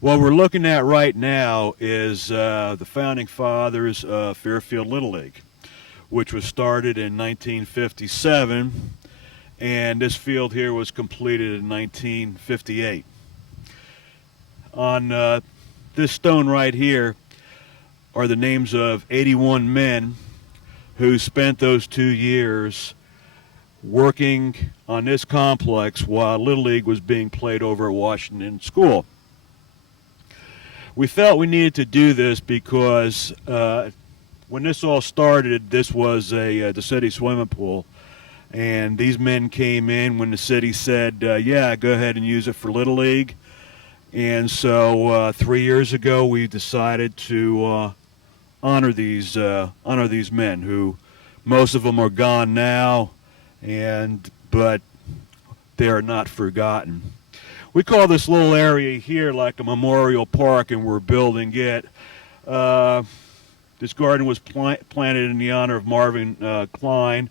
What we're looking at right now is the founding fathers of Fairfield Little League, which was started in 1957, and this field here was completed in 1958. On this stone right here are the names of 81 men who spent those 2 years working on this complex while Little League was being played over at Washington School. We felt we needed to do this because when this all started, this was the city swimming pool, and these men came in when the city said, yeah, go ahead and use it for Little League. And so 3 years ago, we decided to honor these men, who most of them are gone now, but they are not forgotten. We call this little area here like a memorial park, and we're building it. This garden was planted in the honor of Marvin Klein,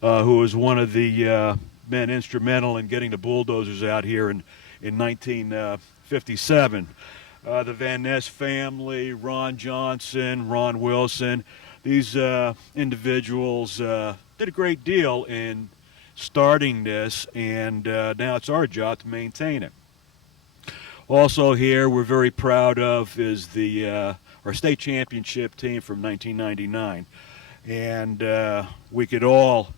who was one of the men instrumental in getting the bulldozers out here in 1957. The Van Ness family, Ron Johnson, Ron Wilson, these individuals did a great deal in starting this, and now it's our job to maintain it. Also here, we're very proud of is our state championship team from 1999, and we could all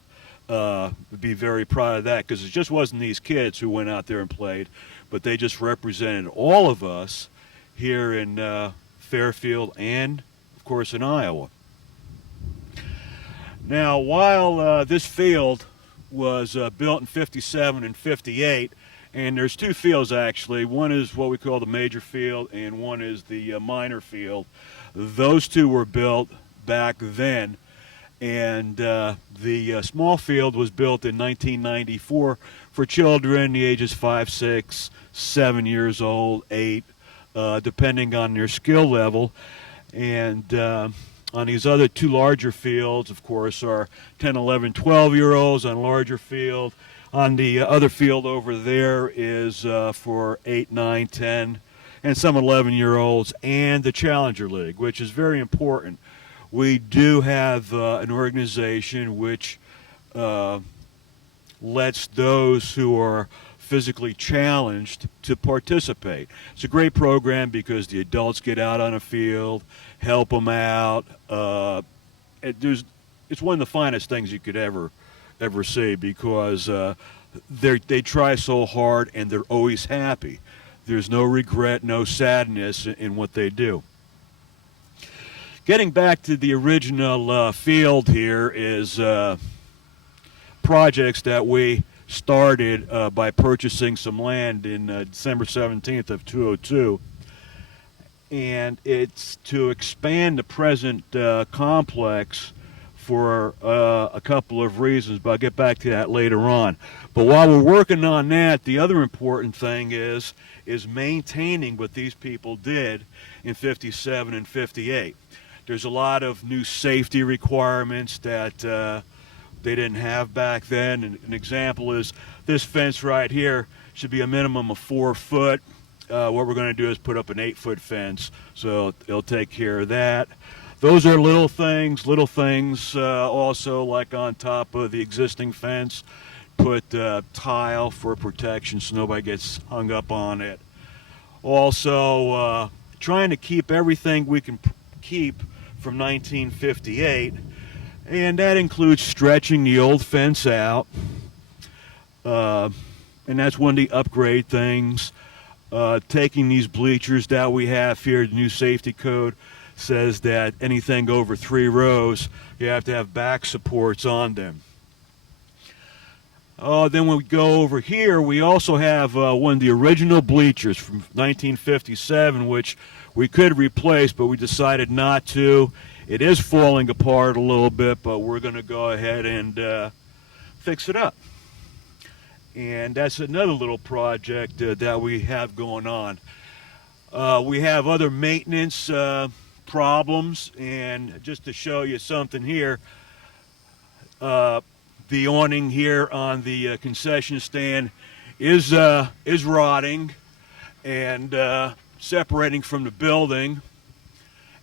be very proud of that, because it just wasn't these kids who went out there and played, but they just represented all of us here in Fairfield and, of course, in Iowa. Now, while this field was built in 57 and 58, and there's two fields actually. One is what we call the major field, and one is the minor field. Those two were built back then, and the small field was built in 1994 for children the ages 5, 6, 7 years old, 8, depending on their skill level. And on these other two larger fields, of course, are 10, 11, 12-year-olds on a larger field. On the other field over there is for 8, 9, 10, and some 11-year-olds, and the Challenger League, which is very important. We do have an organization which lets those who are physically challenged to participate. It's a great program because the adults get out on a field, help them out. It's one of the finest things you could ever see, because they try so hard and they're always happy. There's no regret, no sadness in what they do. Getting back to the original field here is projects that we started by purchasing some land in December 17th of 2002, and it's to expand the present complex for a couple of reasons, but I'll get back to that later on. But while we're working on that, the other important thing is maintaining what these people did in 57 and 58. There's a lot of new safety requirements that they didn't have back then. And an example is this fence right here should be a minimum of 4 foot. What we're going to do is put up an 8-foot fence, so it'll take care of that. Those are little things. Also, like on top of the existing fence, put tile for protection so nobody gets hung up on it. Also, trying to keep everything we can keep from 1958, and that includes stretching the old fence out, and that's one of the upgrade things. Taking these bleachers that we have here, the new safety code says that anything over 3 rows, you have to have back supports on them. Then when we go over here, we also have one of the original bleachers from 1957, which we could replace, but we decided not to. It is falling apart a little bit, but we're going to go ahead and fix it up. And that's another little project that we have going on. We have other maintenance problems, and just to show you something here, the awning here on the concession stand is rotting, and separating from the building.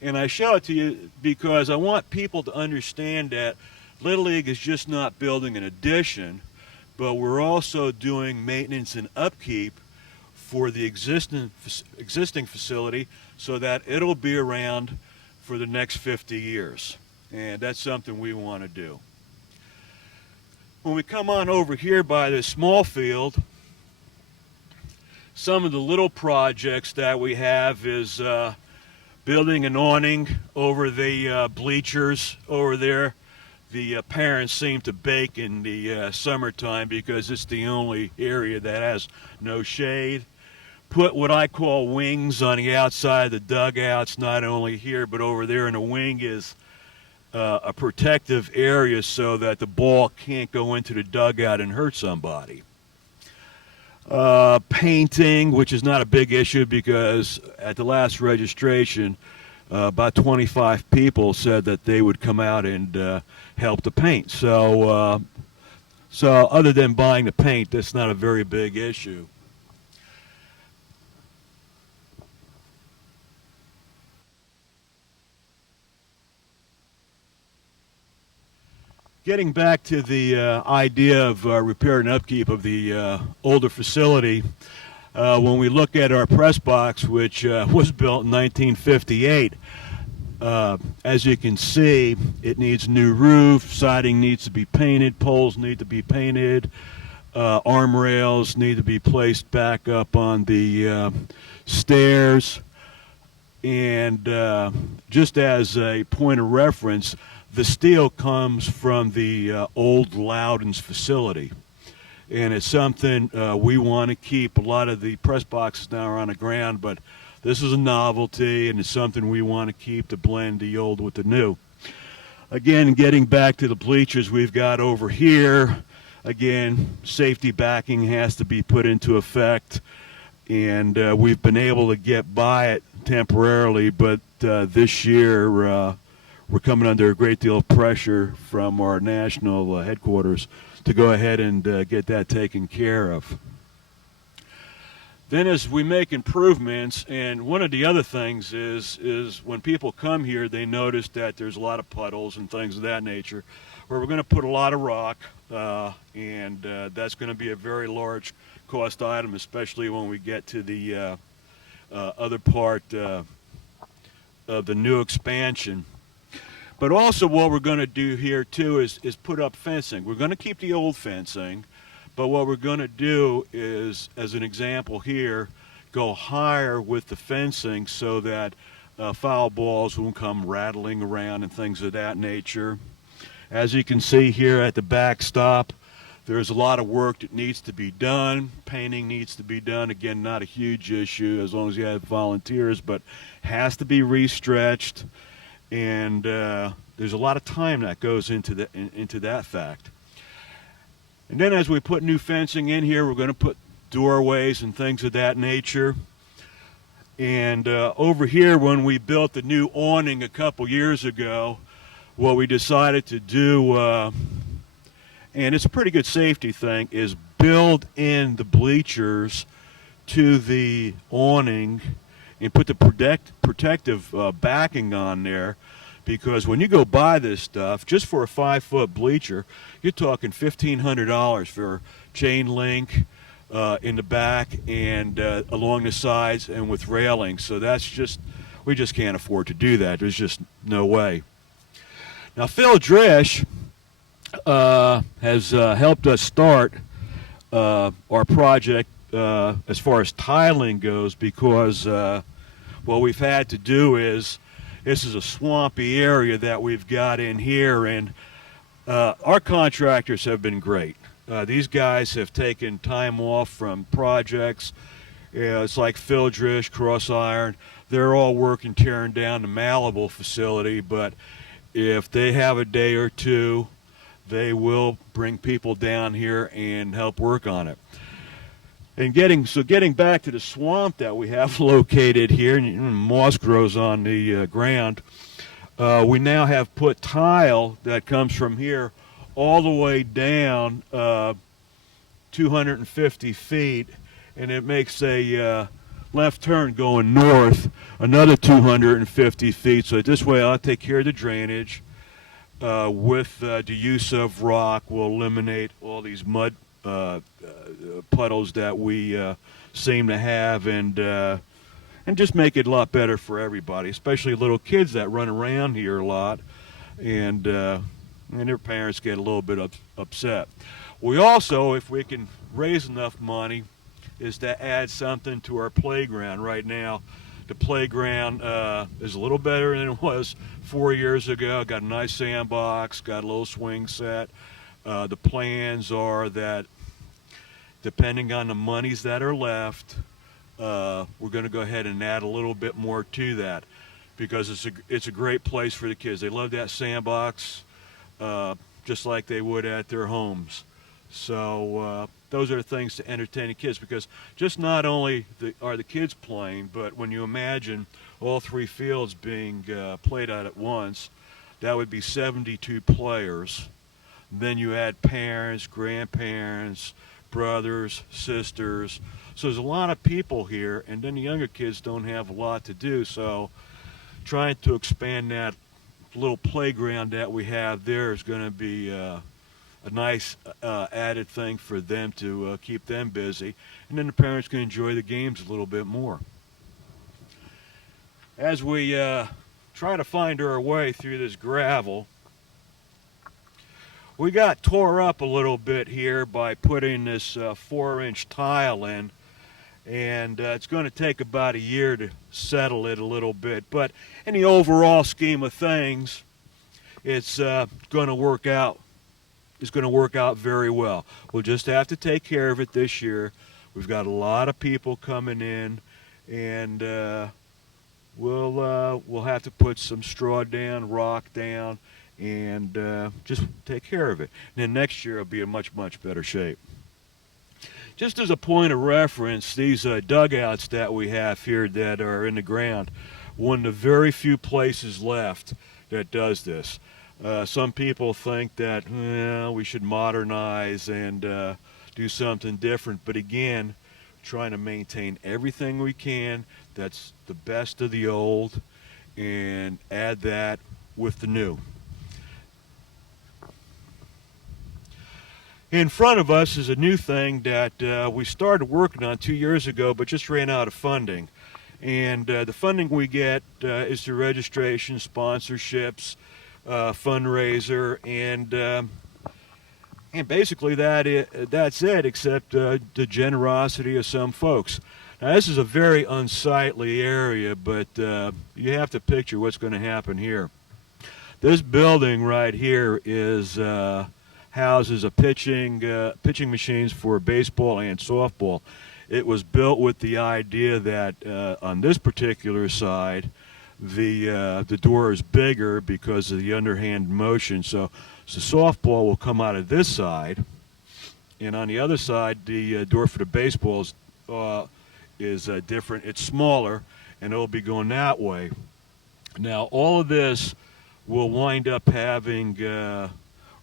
And I show it to you because I want people to understand that Little League is just not building an addition, but we're also doing maintenance and upkeep for the existing facility so that it'll be around for the next 50 years. And that's something we want to do. When we come on over here by this small field, some of the little projects that we have is building an awning over the bleachers over there. The parents seem to bake in the summertime because it's the only area that has no shade. Put what I call wings on the outside of the dugouts, not only here but over there, and a wing is a protective area so that the ball can't go into the dugout and hurt somebody. Painting, which is not a big issue because at the last registration, about 25 people said that they would come out and help to paint. So other than buying the paint, that's not a very big issue. Getting back to the idea of repair and upkeep of the older facility, when we look at our press box, which was built in 1958, as you can see, it needs new roof, siding needs to be painted, poles need to be painted, arm rails need to be placed back up on the stairs, and just as a point of reference, the steel comes from the old Loudon's facility, and it's something we want to keep. A lot of the press boxes now are on the ground, but this is a novelty, and it's something we want to keep to blend the old with the new. Again, getting back to the bleachers we've got over here, again, safety backing has to be put into effect, and we've been able to get by it temporarily, but this year we're coming under a great deal of pressure from our national headquarters to go ahead and get that taken care of. Then as we make improvements, and one of the other things is when people come here, they notice that there's a lot of puddles and things of that nature, where we're going to put a lot of rock, and that's going to be a very large cost item, especially when we get to the other part of the new expansion. But also what we're going to do here too is put up fencing. We're going to keep the old fencing, but what we're going to do is, as an example here, go higher with the fencing so that foul balls won't come rattling around and things of that nature. As you can see here at the backstop, there's a lot of work that needs to be done. Painting needs to be done. Again, not a huge issue as long as you have volunteers, but has to be restretched. And there's a lot of time that goes into that fact. And then as we put new fencing in here, we're going to put doorways and things of that nature. And over here, when we built the new awning a couple years ago, what we decided to do, and it's a pretty good safety thing, is build in the bleachers to the awning and put the protective backing on there, because when you go buy this stuff, just for a 5-foot bleacher, you're talking $1,500 for chain link in the back and along the sides and with railings. So that's just, we just can't afford to do that. There's just no way. Now Phil Drish has helped us start our project as far as tiling goes, because what we've had to do is, this is a swampy area that we've got in here, and our contractors have been great. These guys have taken time off from projects. It's like Phil Drish, Cross Iron. They're all working tearing down the Malibu facility, but if they have a day or two, they will bring people down here and help work on it. And getting back to the swamp that we have located here, and moss grows on the ground, we now have put tile that comes from here all the way down 250 feet, and it makes a left turn going north, another 250 feet. So this way I'll take care of the drainage. With the use of rock, we'll eliminate all these mud puddles that we seem to have, and just make it a lot better for everybody, especially little kids that run around here a lot, and their parents get a little bit upset. We also, if we can raise enough money, is to add something to our playground. Right now, the playground is a little better than it was 4 years ago. Got a nice sandbox, got a little swing set. The plans are that, depending on the monies that are left, we're going to go ahead and add a little bit more to that, because it's a great place for the kids. They love that sandbox, just like they would at their homes. So those are the things to entertain the kids, because just not only are the kids playing, but when you imagine all three fields being played out at once, that would be 72 players. Then you add parents, grandparents, brothers, sisters. So there's a lot of people here, and then the younger kids don't have a lot to do. So trying to expand that little playground that we have there is going to be a nice added thing for them to keep them busy, and then the parents can enjoy the games a little bit more. As we try to find our way through this gravel, we got tore up a little bit here by putting this 4-inch tile in, and it's going to take about a year to settle it a little bit, but in the overall scheme of things, it's going to work out. It's going to work out very well. We'll just have to take care of it this year. We've got a lot of people coming in, and we'll have to put some straw down, rock down, and just take care of it. And then next year it'll be in much, much better shape. Just as a point of reference, these dugouts that we have here that are in the ground, one of the very few places left that does this. Some people think that we should modernize and do something different, but again, trying to maintain everything we can that's the best of the old and add that with the new. In front of us is a new thing that we started working on 2 years ago, but just ran out of funding. And the funding we get is through registration, sponsorships, fundraiser, and basically that's it, except the generosity of some folks. Now, this is a very unsightly area, but you have to picture what's going to happen here. This building right here is houses a pitching machines for baseball and softball. It was built with the idea that on this particular side, the door is bigger because of the underhand motion. So softball will come out of this side, and on the other side, the door for the baseballs is different. It's smaller, and it'll be going that way. Now, all of this will wind up having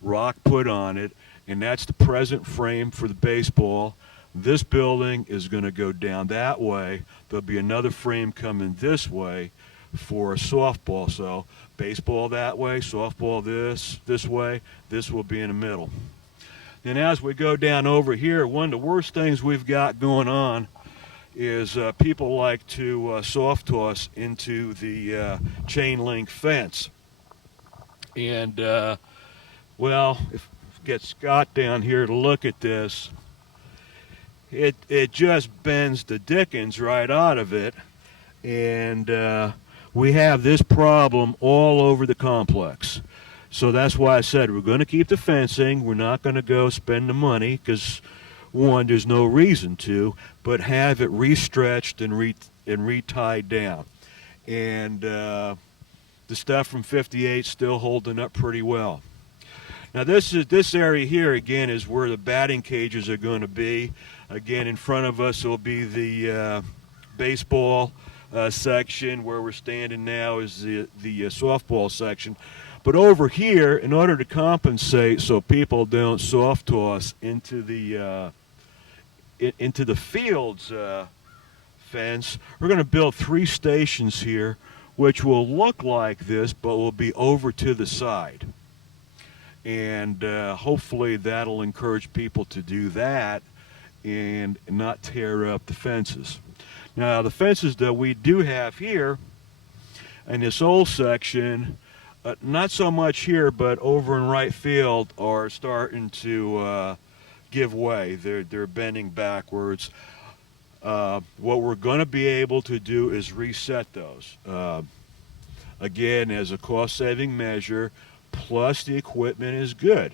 rock put on it, and that's the present frame for the baseball. This building is going to go down that way. There'll be another frame coming this way for softball. So baseball that way, softball this way, this will be in the middle. And as we go down over here, one of the worst things we've got going on is people like to soft toss into the chain link fence. And well, if get Scott down here to look at this, it just bends the dickens right out of it, and we have this problem all over the complex. So that's why I said we're going to keep the fencing. We're not going to go spend the money because, one, there's no reason to, but have it restretched and retied down. And the stuff from 58 still holding up pretty well. Now this area here again is where the batting cages are going to be. Again, in front of us will be the baseball section. Where we're standing now is the softball section. But over here, in order to compensate so people don't soft toss into the fields fence. We're going to build 3 stations here, which will look like this, but will be over to the side. And hopefully that'll encourage people to do that and not tear up the fences. Now, the fences that we do have here in this old section, not so much here, but over in right field, are starting to give way. They're bending backwards. What we're going to be able to do is reset those. Again, as a cost-saving measure, plus the equipment is good.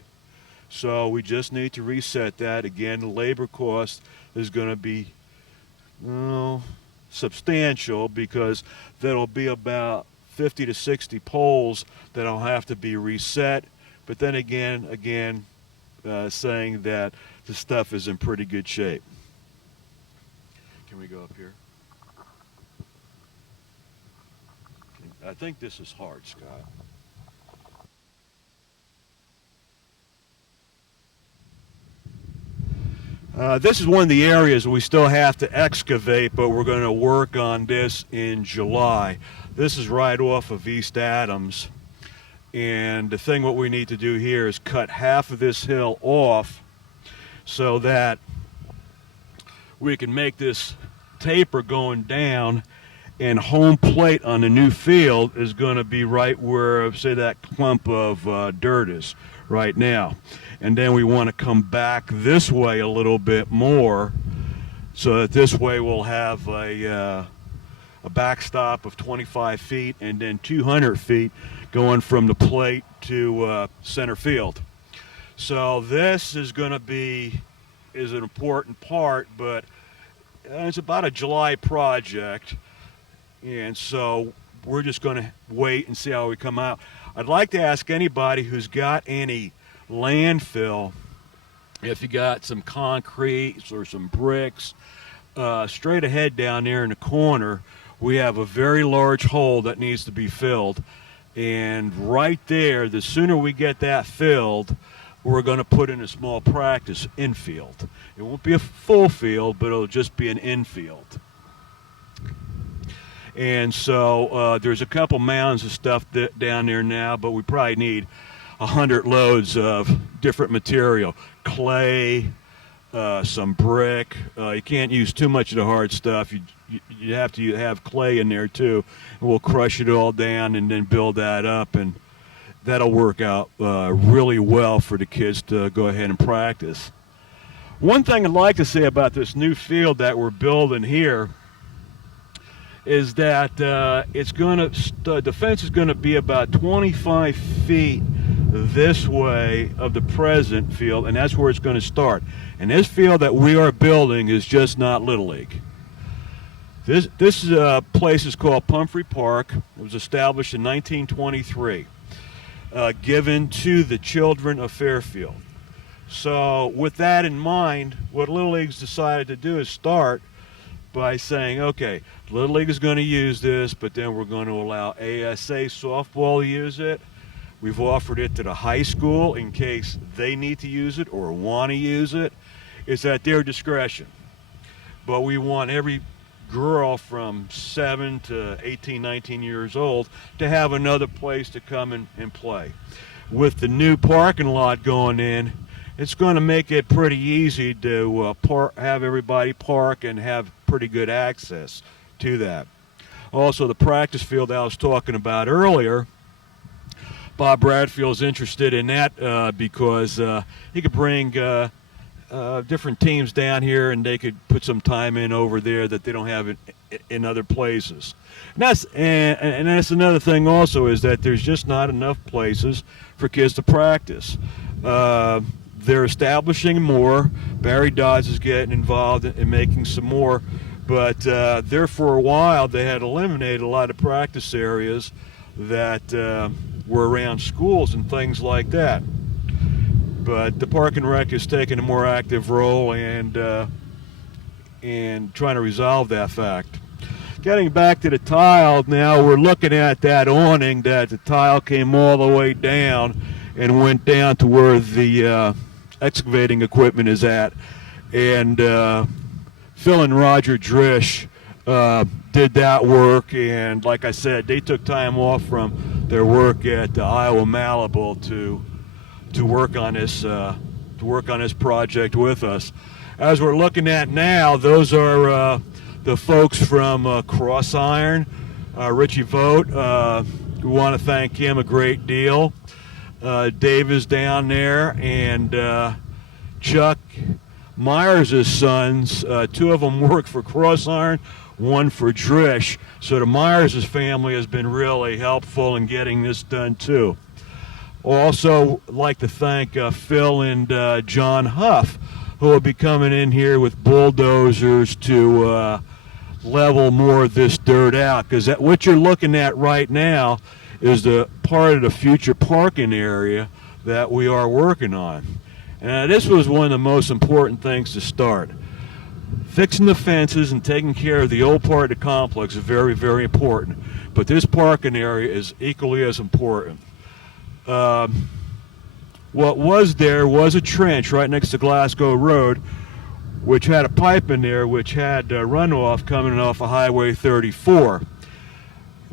So we just need to reset that. Again, the labor cost is going to be substantial, because there'll be about 50 to 60 poles that'll have to be reset. But then again, saying that the stuff is in pretty good shape. Can we go up here? I think this is hard, Scott. This is one of the areas we still have to excavate, but we're going to work on this in July. This is right off of East Adams. And the thing what we need to do here is cut half of this hill off so that we can make this taper going down, and home plate on the new field is going to be right where, say, that clump of dirt is right now. And then we want to come back this way a little bit more, so that this way we'll have a backstop of 25 feet and then 200 feet going from the plate to center field. So this is going to be an important part, but it's about a July project, and so we're just going to wait and see how we come out. I'd like to ask anybody who's got any landfill, if you got some concrete or some bricks, straight ahead down there in the corner, we have a very large hole that needs to be filled. And right there, the sooner we get that filled, we're going to put in a small practice infield. It won't be a full field, but it'll just be an infield. And so there's a couple mounds of stuff down there now, but we probably need 100 loads of different material. Clay, some brick. You can't use too much of the hard stuff. You have to have clay in there too. And we'll crush it all down and then build that up, and that'll work out really well for the kids to go ahead and practice. One thing I'd like to say about this new field that we're building here is that the fence is going to be about 25 feet this way of the present field, and that's where it's going to start. And this field that we are building is just not Little League. This place is called Pumphrey Park. It was established in 1923, given to the children of Fairfield. So with that in mind, what Little League's decided to do is start by saying, okay, Little League is going to use this, but then we're going to allow ASA softball to use it. We've offered it to the high school in case they need to use it or want to use it. It's at their discretion. But we want every girl from 7 to 18, 19 years old to have another place to come and play. With the new parking lot going in, it's going to make it pretty easy to have everybody park and have pretty good access to that. Also, the practice field I was talking about earlier, Bob Bradfield's interested in that because he could bring different teams down here, and they could put some time in over there that they don't have in other places. And that's another thing also, is that there's just not enough places for kids to practice. They're establishing more. Barry Dodds is getting involved in making some more, but there for a while they had eliminated a lot of practice areas that were around schools and things like that. But the Park and Rec is taking a more active role and trying to resolve that fact. Getting back to the tile now, we're looking at that awning that the tile came all the way down and went down to where the excavating equipment is at. And Phil and Roger Drish did that work, and like I said, they took time off from their work at Iowa Malibu to work on this project with us. As we're looking at now, those are the folks from Cross Iron, Richie Vogt. We want to thank him a great deal. Dave is down there, and Chuck Myers' sons, two of them work for Cross Iron, one for Drish. So the Myers' family has been really helpful in getting this done too. Also like to thank Phil and John Huff, who will be coming in here with bulldozers to level more of this dirt out, because what you're looking at right now is the part of the future parking area that we are working on. And this was one of the most important things to start. Fixing the fences and taking care of the old part of the complex is very, very important, but this parking area is equally as important. What was there was a trench right next to Glasgow Road, which had a pipe in there which had runoff coming off of Highway 34.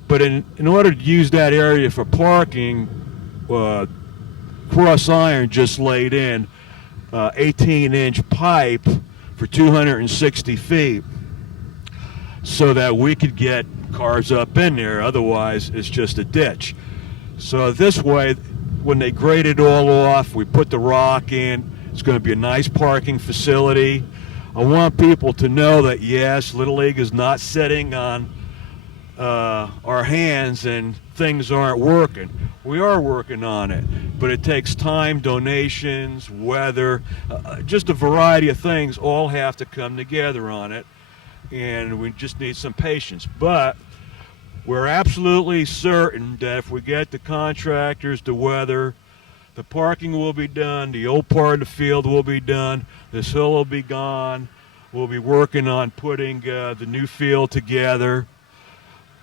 But in order to use that area for parking, Cross Iron just laid in 18-inch pipe for 260 feet so that we could get cars up in there. Otherwise, it's just a ditch. So this way, when they grade it all off, we put the rock in. It's going to be a nice parking facility. I want people to know that, yes, Little League is not sitting on our hands and things aren't working. We are working on it, but it takes time, donations, weather, just a variety of things all have to come together on it, and we just need some patience. But we're absolutely certain that if we get the contractors, the weather, the parking will be done, the old part of the field will be done, this hill will be gone. We'll be working on putting the new field together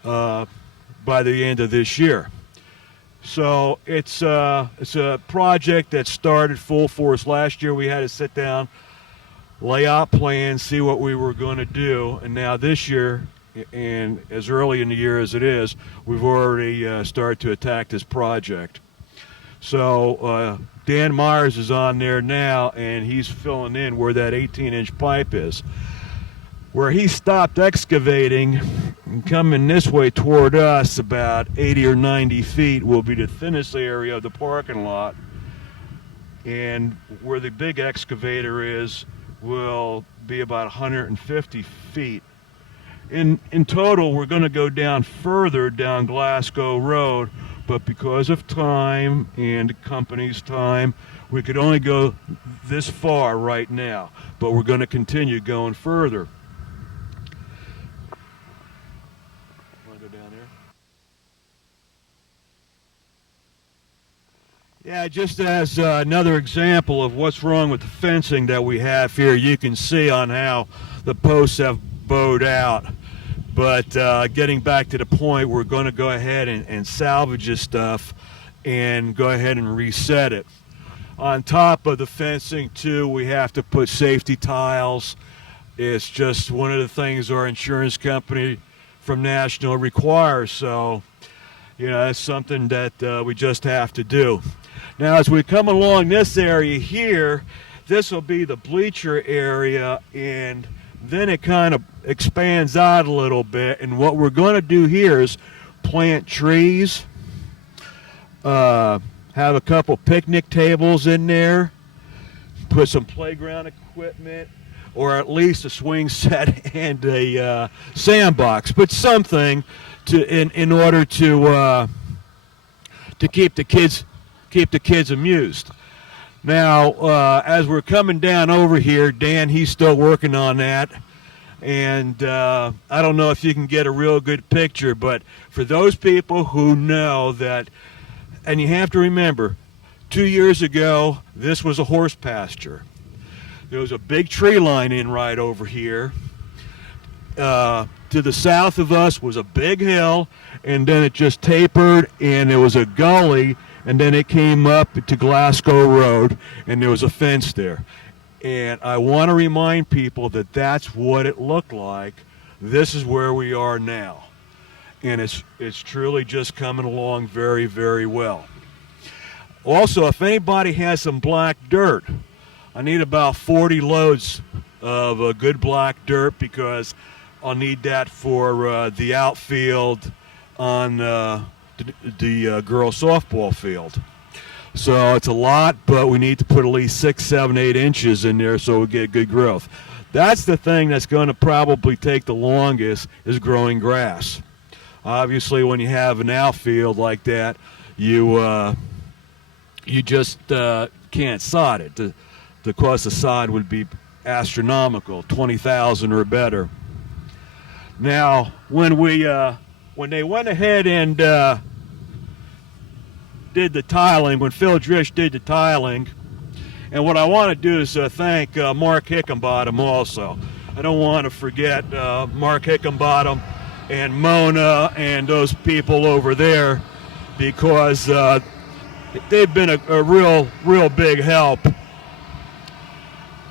by the end of this year. So it's a project that started full force last year. We had to sit down, lay out plans, see what we were going to do, and now this year, and as early in the year as it is, we've already started to attack this project. So Dan Myers is on there now, and he's filling in where that 18-inch pipe is. Where he stopped excavating and coming this way toward us about 80 or 90 feet will be the thinnest area of the parking lot, and where the big excavator is will be about 150 feet. In total, we're going to go down further down Glasgow Road, but because of time and the company's time, we could only go this far right now, but we're going to continue going further. Want to go down there? Yeah, just as another example of what's wrong with the fencing that we have here, you can see on how the posts have bowed out. But getting back to the point, we're going to go ahead and salvage this stuff and go ahead and reset it. On top of the fencing, too, we have to put safety tiles. It's just one of the things our insurance company from National requires. So, you know, it's something that we just have to do. Now, as we come along this area here, this will be the bleacher area, and then it kind of expands out a little bit, and what we're going to do here is plant trees, have a couple picnic tables in there, put some playground equipment, or at least a swing set and a sandbox, but something to in order to keep the kids amused. Now, as we're coming down over here, Dan, he's still working on that. And I don't know if you can get a real good picture, but for those people who know that, and you have to remember, 2 years ago, this was a horse pasture. There was a big tree line in right over here. To the south of us was a big hill, and then it just tapered, and there was a gully, and then it came up to Glasgow Road, and there was a fence there. And I want to remind people that that's what it looked like this is where we are now. And it's truly just coming along very, very well. Also, if anybody has some black dirt, I need about 40 loads of good black dirt because I'll need that for the outfield on the girls softball field. So it's a lot, but we need to put at least 6, 7, 8 inches in there so we get good growth. That's the thing that's going to probably take the longest, is growing grass. Obviously, when you have an outfield like that, you just can't sod it. The cost of sod would be astronomical, $20,000 or better. Now, when they went ahead and did the tiling, when Phil Drish did the tiling, and what I want to do is thank Mark Hickenbottom also. I don't want to forget Mark Hickenbottom and Mona and those people over there, because they've been a real big help.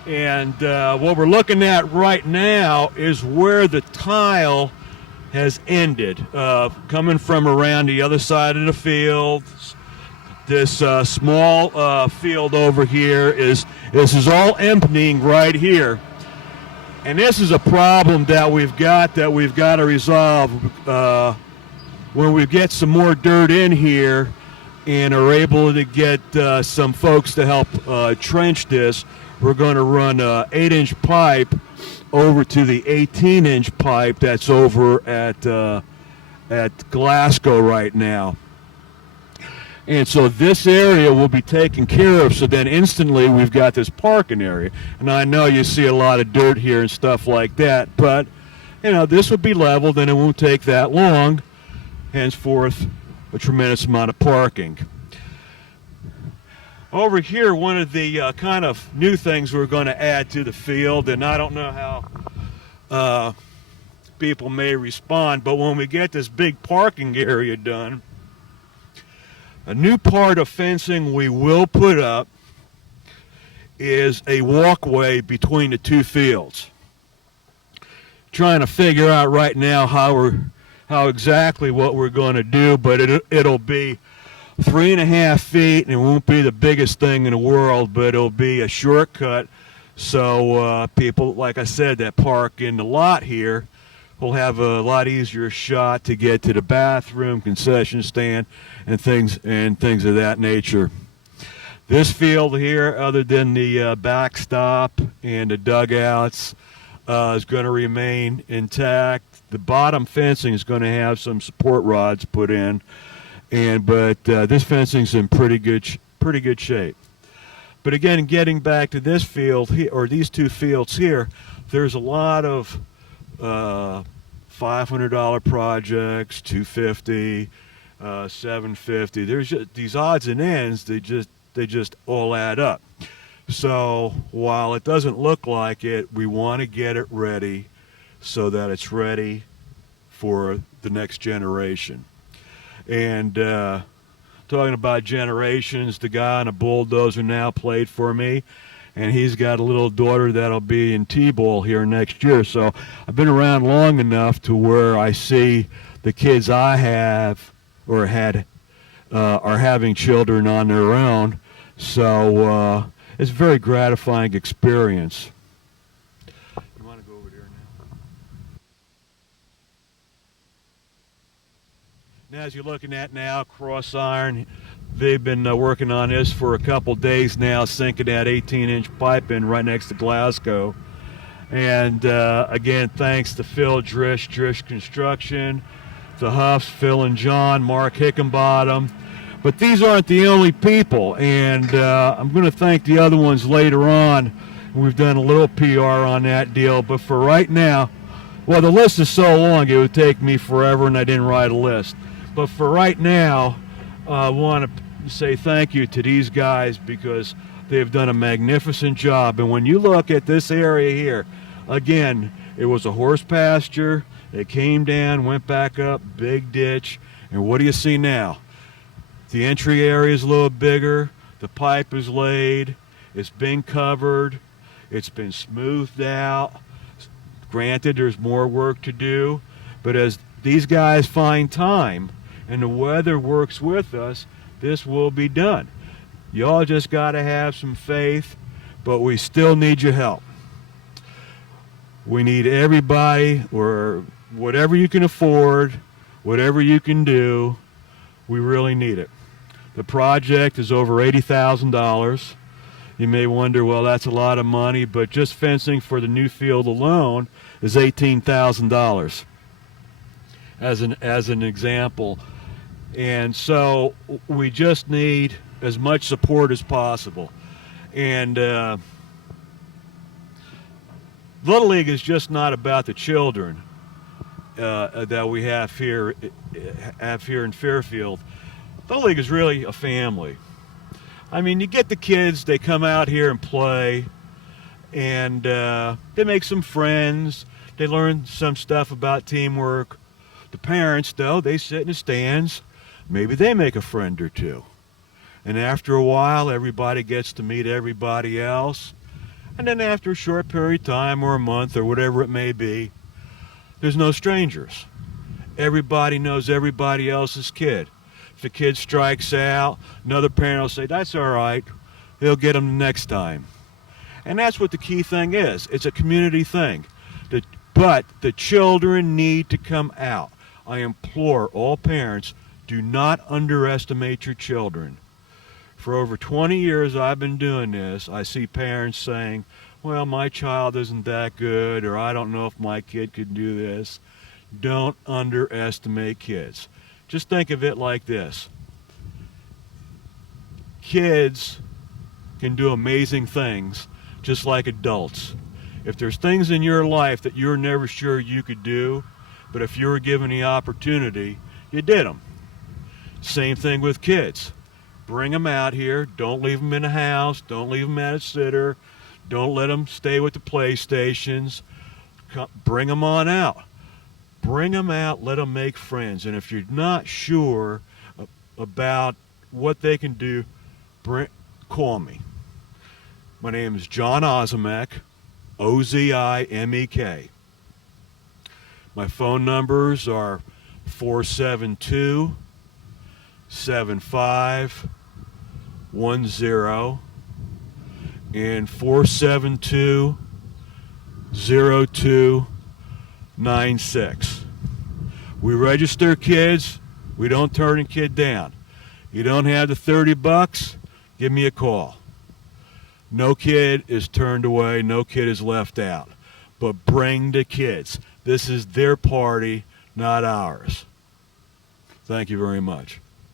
And what we're looking at right now is where the tile has ended, coming from around the other side of the field. This small field over here is all emptying right here. And this is a problem that we've got to resolve when we get some more dirt in here and are able to get some folks to help trench this. We're going to run an 8-inch pipe over to the 18-inch pipe that's over at Glasgow right now. And so this area will be taken care of, so then instantly we've got this parking area. And I know you see a lot of dirt here and stuff like that, but this will be leveled and it won't take that long. Henceforth, a tremendous amount of parking. Over here, one of the kind of new things we're going to add to the field, and I don't know how people may respond, but when we get this big parking area done, a new part of fencing we will put up is a walkway between the two fields. Trying to figure out right now how exactly what we're going to do, but it'll be 3.5 feet, and it won't be the biggest thing in the world, but it'll be a shortcut. So people, like I said, that park in the lot here will have a lot easier shot to get to the bathroom, concession stand, and things of that nature. This field here, other than the backstop and the dugouts, is going to remain intact. The bottom fencing is going to have some support rods put in, but this fencing's in pretty good shape. But again, getting back to this field here, or these two fields here, there's a lot of $500 projects, $250, $750. There's just these odds and ends. They just all add up. So while it doesn't look like it, we want to get it ready so that it's ready for the next generation. And talking about generations, the guy on a bulldozer now played for me, and he's got a little daughter that'll be in T-ball here next year. So I've been around long enough to where I see the kids I have or had are having children on their own. So it's a very gratifying experience. You want to go over there now? Now, as you're looking at now, cross iron, they've been working on this for a couple days now, sinking that 18-inch pipe in right next to Glasgow. And again, thanks to Phil Drish Construction, to Huff, Phil and John, Mark Hickenbottom. But these aren't the only people, and I'm going to thank the other ones later on. We've done a little PR on that deal, but for right now, well, the list is so long it would take me forever, and I didn't write a list. But for right now, I want to say thank you to these guys because they've done a magnificent job. And when you look at this area here, again, it was a horse pasture. It came down, went back up, big ditch, and what do you see now? The entry area is a little bigger. The pipe is laid. It's been covered. It's been smoothed out. Granted, there's more work to do, but as these guys find time and the weather works with us, this will be done. Y'all just got to have some faith, but we still need your help. We need everybody, or whatever you can afford, whatever you can do, we really need it. The project is over $80,000. You may wonder, well, that's a lot of money, but just fencing for the new field alone is $18,000 as an example. And so we just need as much support as possible. And Little League is just not about the children that we have here in Fairfield. Little League is really a family. I mean, you get the kids, they come out here and play, and they make some friends. They learn some stuff about teamwork. The parents, though, they sit in the stands. Maybe they make a friend or two. And after a while, everybody gets to meet everybody else. And then after a short period of time, or a month, or whatever it may be, there's no strangers. Everybody knows everybody else's kid. If a kid strikes out, another parent will say, that's all right, he'll get him the next time. And that's what the key thing is. It's a community thing. But the children need to come out. I implore all parents, do not underestimate your children. For over 20 years I've been doing this, I see parents saying, well, my child isn't that good, or I don't know if my kid could do this. Don't underestimate kids. Just think of it like this. Kids can do amazing things just like adults. If there's things in your life that you're never sure you could do, but if you were given the opportunity, you did them. Same thing with kids. Bring them out here. Don't leave them in the house. Don't leave them at a sitter. Don't let them stay with the PlayStations. Bring them on out. Bring them out, let them make friends. And if you're not sure about what they can do, call me. My name is John Ozimek, Ozimek. My phone numbers are 472-7510 and 472-0296. We register kids. We don't turn a kid down. You don't have the $30, give me a call. No kid is turned away. No kid is left out. But bring the kids. This is their party, not ours. Thank you very much.